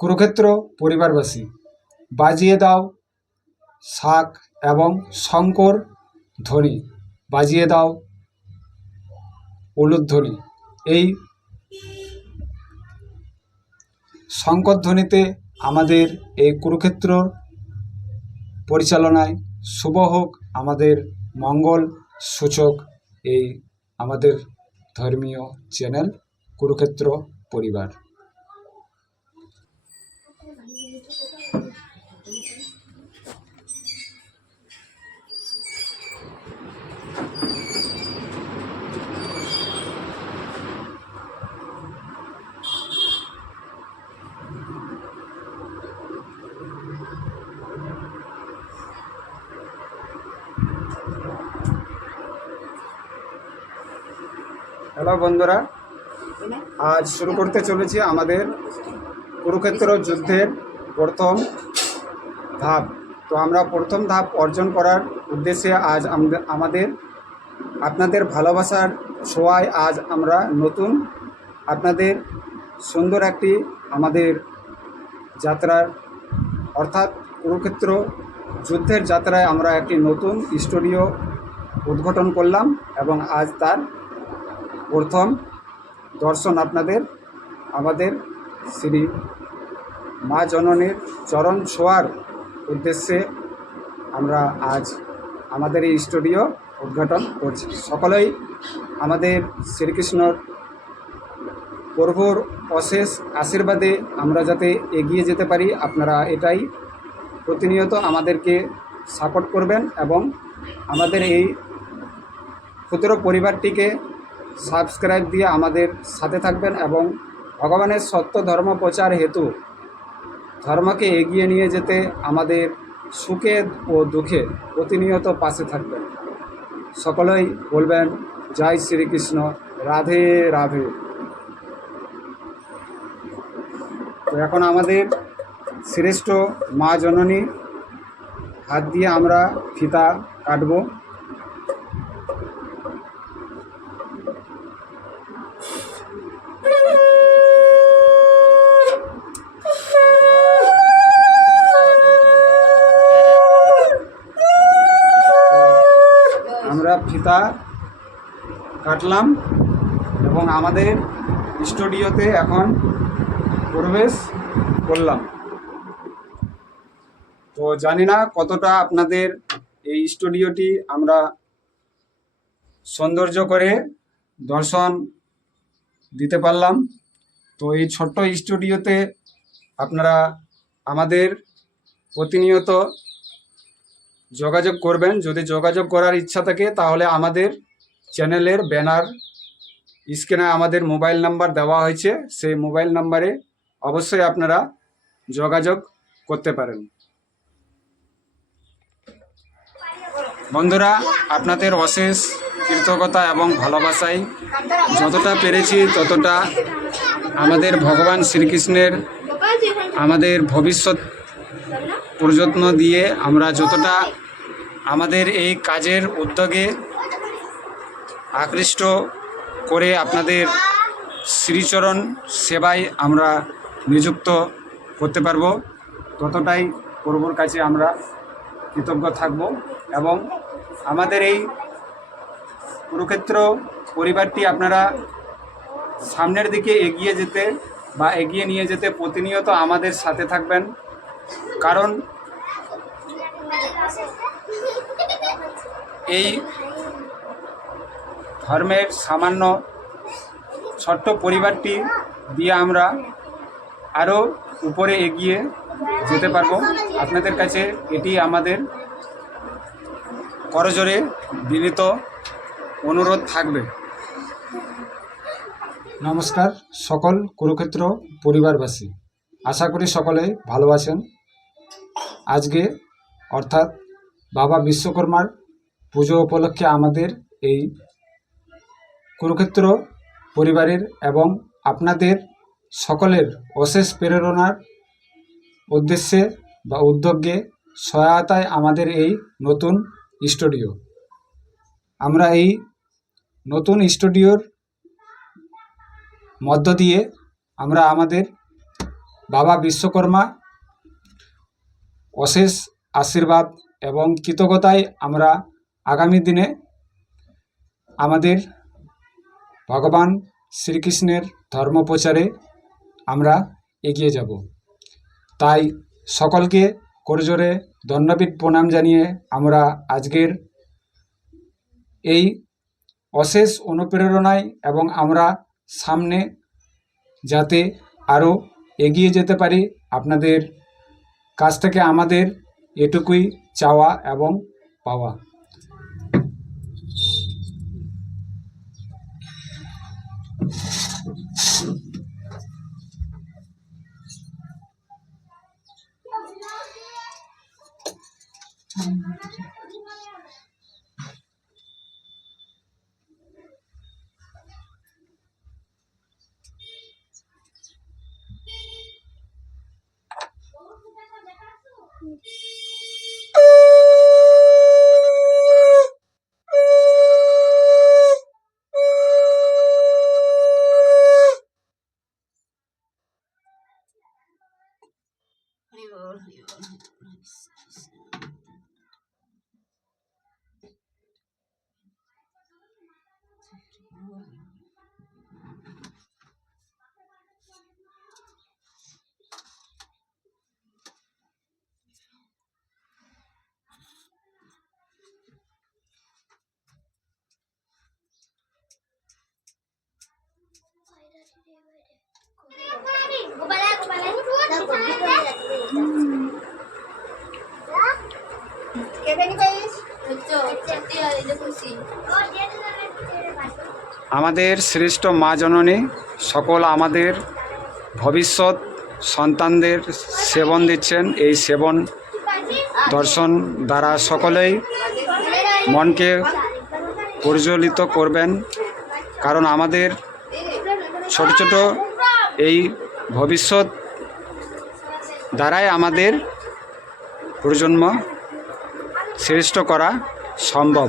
কুরুক্ষেত্র পরিবারবাসী, বাজিয়ে দাও শাক এবং শঙ্কর ধ্বনি, বাজিয়ে দাও উলুধ্বনি এই শঙ্কর ধ্বনিতে আমাদের এই কুরুক্ষেত্র পরিচালনায় শুভ হোক আমাদের মঙ্গল সূচক এই আমাদের ধর্মীয় চ্যানেল কুরুক্ষেত্র পরিবার। হ্যালো বন্ধুরা আজ শুরু করতে চলেছি আমাদের কুরুক্ষেত্র যুদ্ধের প্রথম ধাপ। তো আমরা প্রথম ধাপ অর্জন করার উদ্দেশ্যে আজ আমদে- আমাদের, আপনাদের ভালোবাসার ছোঁয়ায় আজ আমরা নতুন, আপনাদের সুন্দর একটি আমাদের যাত্রার, অর্থাৎ কুরুক্ষেত্র যুদ্ধের যাত্রায় আমরা একটি নতুন স্টুডিও উদ্ঘাটন করলাম এবং আজ তার প্রথম দর্শন আপনাদের, আমাদের শ্রী মা জননীর চরণ ছোঁয়ার উদ্দেশ্যে আমরা আজ আমাদের এই স্টুডিও উদ্ঘাটন করছি। সকলেই আমাদের শ্রীকৃষ্ণর প্রভুর অশেষ আশীর্বাদে আমরা যাতে এগিয়ে যেতে পারি, আপনারা এটাই প্রতিনিয়ত আমাদেরকে সাপোর্ট করবেন এবং আমাদের এই ক্ষুদ্র পরিবারটিকে সাবস্ক্রাইব দিয়ে আমাদের সাথে থাকবেন এবং ভগবানের সত্য ধর্ম প্রচার হেতু ধর্মকে এগিয়ে নিয়ে যেতে আমাদের সুখে ও দুঃখে প্রতিনিয়ত পাশে থাকবেন সকলেই বলবেন, জয় শ্রীকৃষ্ণ, রাধে রাধে। তো এখন আমাদের শ্রেষ্ঠ মা জননী হাত দিয়ে আমরা ফিতা কাটবো। আমরা ফিতা কাটলাম এবং আমাদের স্টুডিওতে এখন প্রবেশ করলাম। তো জানি না কতটা আপনাদের এই স্টুডিওটি আমরা সৌন্দর্য করে দর্শন দিতে পারলাম। তো এই ছোট্ট স্টুডিওতে আপনারা আমাদের প্রতিনিয়ত যোগাযোগ করবেন। যদি যোগাযোগ করার ইচ্ছা থাকে, তাহলে আমাদের চ্যানেলের ব্যানার স্ক্রিনে আমাদের মোবাইল নাম্বার দেওয়া হয়েছে। সেই মোবাইল নাম্বারে অবশ্যই আপনারা যোগাযোগ করতে পারেন। বন্ধুরা, আপনাদের অশেষ কৃতজ্ঞতা এবং ভালোবাসায় যতটা পেরেছি, ততটা আমাদের ভগবান শ্রীকৃষ্ণের আমাদের ভবিষ্যৎ প্রযত্ন দিয়ে আমরা যতটা আমাদের এই কাজের উদ্যোগে আকৃষ্ট করে আপনাদের শ্রীচরণ সেবায় আমরা নিযুক্ত করতে পারব, ততটাই প্রভুর কাছে আমরা কৃতজ্ঞ থাকব এবং আমাদের এই কুরুক্ষেত্র পরিবারটি আপনারা সামনের দিকে এগিয়ে যেতে বা এগিয়ে নিয়ে যেতে প্রতিনিয়ত আমাদের সাথে থাকবেন। কারণ এই ধর্মের সামান্য ছোট্ট পরিবারটি দিয়ে আমরা আরও উপরে এগিয়ে যেতে পারব। আপনাদের কাছে এটি আমাদের করজোরে বিনীত অনুরোধ থাকবে। নমস্কার, সকল কুরুক্ষেত্র পরিবারবাসী। আশা করি সকলে ভালো আছেন। আজকে, অর্থাৎ বাবা বিশ্বকর্মার পুজো উপলক্ষে আমাদের এই কুরুক্ষেত্র পরিবারের এবং আপনাদের সকলের অশেষ প্রেরণার উদ্দেশ্যে বা উদ্যোগে সহায়তায় আমাদের এই নতুন স্টুডিও। আমরা এই নতুন স্টুডিওর মধ্য দিয়ে আমরা আমাদের বাবা বিশ্বকর্মা অশেষ আশীর্বাদ এবং কৃতজ্ঞতায় আমরা আগামী দিনে আমাদের ভগবান শ্রীকৃষ্ণের ধর্ম প্রচারে আমরা এগিয়ে যাব। তাই সকলকে করজোরে দণ্ডবিদ প্রণাম জানিয়ে আমরা আজকের এই অশেষ অনুপ্রেরণায় এবং আমরা সামনে যাতে আরও এগিয়ে যেতে পারি আপনাদের কাছ থেকে আমাদের এটুকুই চাওয়া এবং পাওয়া। Honey roll, honey roll, honey roll. আমাদের শ্রেষ্ঠ মা জননী, সকল আমাদের ভবিষ্যৎ সন্তানদের সেবন দিচ্ছেন। এই সেবন দর্শন দ্বারা সকলেই মনকে প্রজ্বলিত করবেন। কারণ আমাদের ছোট ছোট এই ভবিষ্যৎ দ্বারাই আমাদের প্রজন্ম শ্রেষ্ঠ করা সম্ভব।